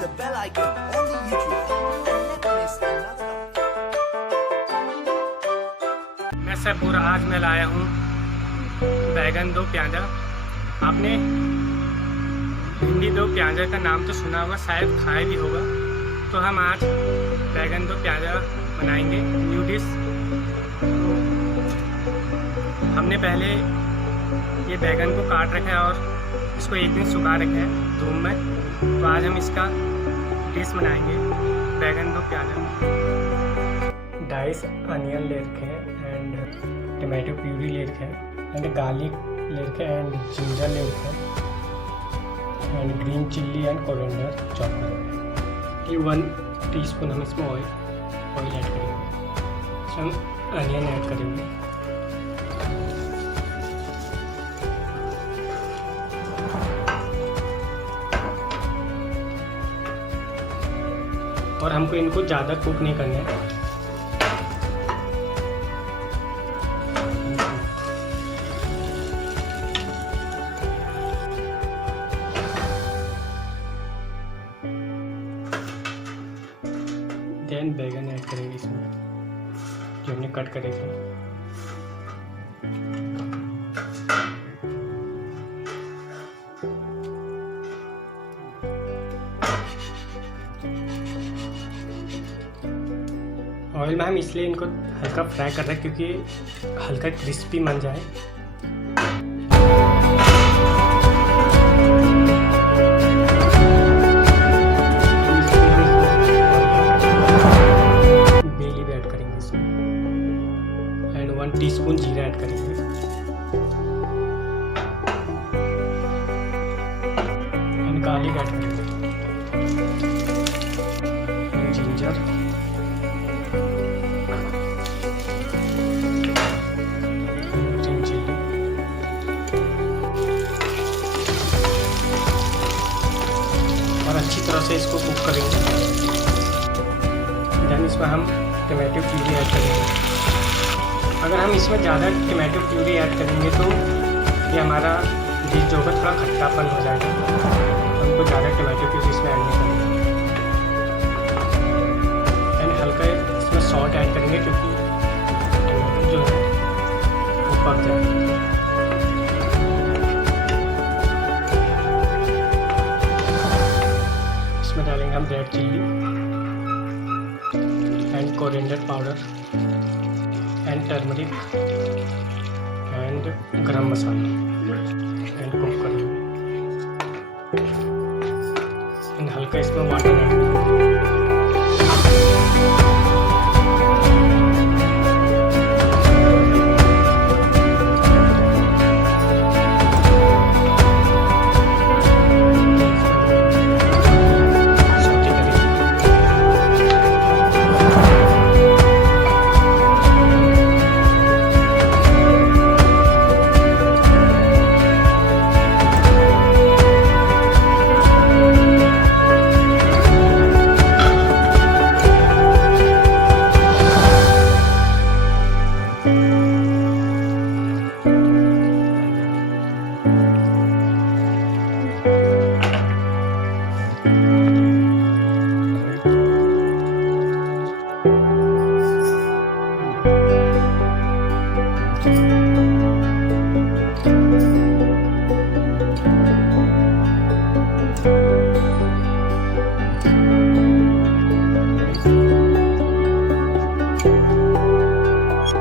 the bell icon on the YouTube and never miss another update. मैं सबूर आज मैं लाया हूँ बैगन दो प्याज़ा। आपने भिंडी दो प्याज़ा का नाम तो सुना होगा, शायद खाया भी होगा। तो हम आज बैगन दो प्याज़ा बनाएंगे, न्यू डिश। हमने पहले ये बैगन को काट रखा है और इसको एक दिन सुखा रखा है धूप में। तो आज हम इसका डिश बनाएंगे, बैगन दो प्याज़ा। डाइस अनियन ले रखे हैं एंड टमाटो प्यूरी ले रखे हैं एंड गार्लिक ले रखे हैं एंड जिंजर ले रखे हैं and green chilli and coriander chop करेंगे। 1 टीस्पून हम इसमें ऑयल ऐड करेंगे। इसमें हम अनियन ऐड करेंगे। और हमको इनको ज़्यादा कुक नहीं करना है। देन बैगन ऐड करेंगे इसमें जो हमने कट करेंगे। ऑयल में हम इसलिए इनको हल्का फ्राई कर रहे हैं क्योंकि हल्का क्रिस्पी बन जाए। बे लीफ ऐड करेंगे इसमें एंड 1 टीस्पून जीरा ऐड करेंगे एंड गार्लिक ऐड करेंगे एंड जिंजर और अच्छी तरह से इसको कुक करेंगे। देन इसमें हम टमाटो प्यूरी ऐड करेंगे। अगर हम इसमें ज़्यादा टमाटो प्यूरी ऐड करेंगे तो ये हमारा डिश जो होगा थोड़ा खट्टापन हो जाएगा। हमको ज़्यादा टमाटो प्यूरी इसमें ऐड नहीं करेंगे एंड हल्का इसमें सॉल्ट ऐड करेंगे क्योंकि टमाटो जो है वो पक जाएगा। डालेंगे हम red chilli and coriander powder and turmeric and गरम मसाला एंड कुक करेंगे एंड हल्का इसमें वाटर ऐड करेंगे।